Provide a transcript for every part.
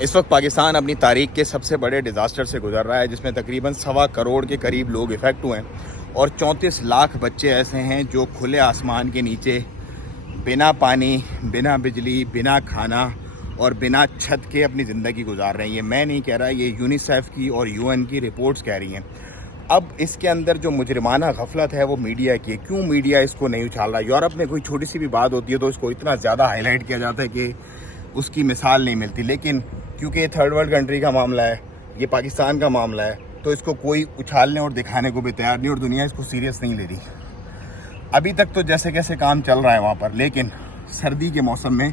اس وقت پاکستان اپنی تاریخ کے سب سے بڑے ڈیزاسٹر سے گزر رہا ہے، جس میں تقریباً 1.25 کروڑ کے قریب لوگ افیکٹ ہوئے ہیں اور 34 لاکھ بچے ایسے ہیں جو کھلے آسمان کے نیچے بنا پانی، بنا بجلی، بنا کھانا اور بنا چھت کے اپنی زندگی گزار رہے ہیں۔ یہ میں نہیں کہہ رہا، یہ یونیسیف کی اور UN کی رپورٹس کہہ رہی ہیں۔ اب اس کے اندر جو مجرمانہ غفلت ہے وہ میڈیا کی ہے۔ کیوں میڈیا اس کو نہیں اچھال رہا؟ یورپ میں کوئی چھوٹی سی بھی بات ہوتی ہے تو اس کو اتنا زیادہ ہائی لائٹ کیا جاتا ہے کہ اس کی مثال نہیں ملتی، لیکن کیونکہ یہ تھرڈ ورلڈ کنٹری کا معاملہ ہے، یہ پاکستان کا معاملہ ہے، تو اس کو کوئی اچھالنے اور دکھانے کو بھی تیار نہیں اور دنیا اس کو سیریس نہیں لے رہی۔ ابھی تک تو جیسے کیسے کام چل رہا ہے وہاں پر، لیکن سردی کے موسم میں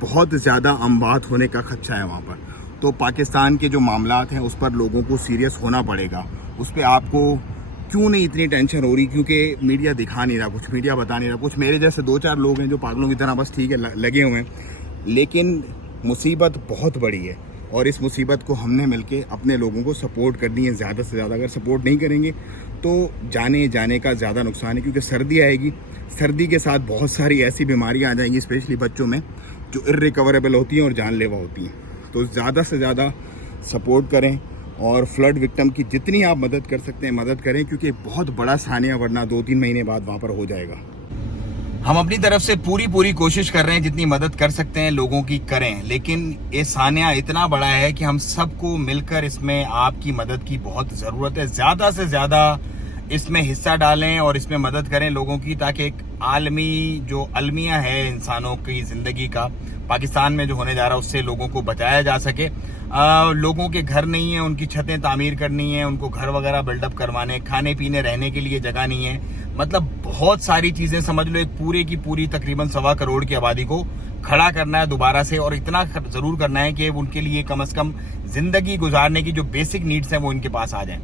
بہت زیادہ اموات ہونے کا خدشہ ہے وہاں پر۔ تو پاکستان کے جو معاملات ہیں اس پر لوگوں کو سیریس ہونا پڑے گا۔ اس پہ آپ کو کیوں نہیں اتنی ٹینشن ہو رہی؟ کیونکہ میڈیا دکھا نہیں رہا کچھ، میڈیا بتا نہیں رہا کچھ۔ میرے جیسے 2-4 لوگ ہیں جو پاگلوں کی طرح بس ٹھیک ہے لگے ہوئے ہیں، لیکن مصیبت بہت بڑی ہے اور اس مصیبت کو ہم نے مل کے اپنے لوگوں کو سپورٹ کرنی ہے زیادہ سے زیادہ۔ اگر سپورٹ نہیں کریں گے تو جانے کا زیادہ نقصان ہے، کیونکہ سردی آئے گی، سردی کے ساتھ بہت ساری ایسی بیماریاں آ جائیں گی اسپیشلی بچوں میں جو irrecoverable ہوتی ہیں اور جان لیوا ہوتی ہیں۔ تو زیادہ سے زیادہ سپورٹ کریں اور فلڈ وکٹم کی جتنی آپ مدد کر سکتے ہیں مدد کریں، کیونکہ بہت بڑا سانحہ ورنہ 2-3 مہینے بعد وہاں پر ہو جائے گا۔ ہم اپنی طرف سے پوری کوشش کر رہے ہیں، جتنی مدد کر سکتے ہیں لوگوں کی کریں، لیکن یہ سانحہ اتنا بڑا ہے کہ ہم سب کو مل کر اس میں آپ کی مدد کی بہت ضرورت ہے۔ زیادہ سے زیادہ اس میں حصہ ڈالیں اور اس میں مدد کریں لوگوں کی، تاکہ ایک عالمی جو المیہ ہے انسانوں کی زندگی کا پاکستان میں جو ہونے جا رہا ہے اس سے لوگوں کو بچایا جا سکے۔ لوگوں کے گھر نہیں ہیں، ان کی چھتیں تعمیر کرنی ہیں، ان کو گھر وغیرہ بلڈ اپ کروانے، کھانے پینے رہنے کے لیے جگہ نہیں ہے، مطلب بہت ساری چیزیں، سمجھ لو ایک پورے کی پوری تقریباً 1.25 کروڑ کی آبادی کو کھڑا کرنا ہے دوبارہ سے، اور اتنا ضرور کرنا ہے کہ ان کے لیے کم از کم زندگی گزارنے کی جو بیسک نیڈز ہیں وہ ان کے پاس آ جائیں۔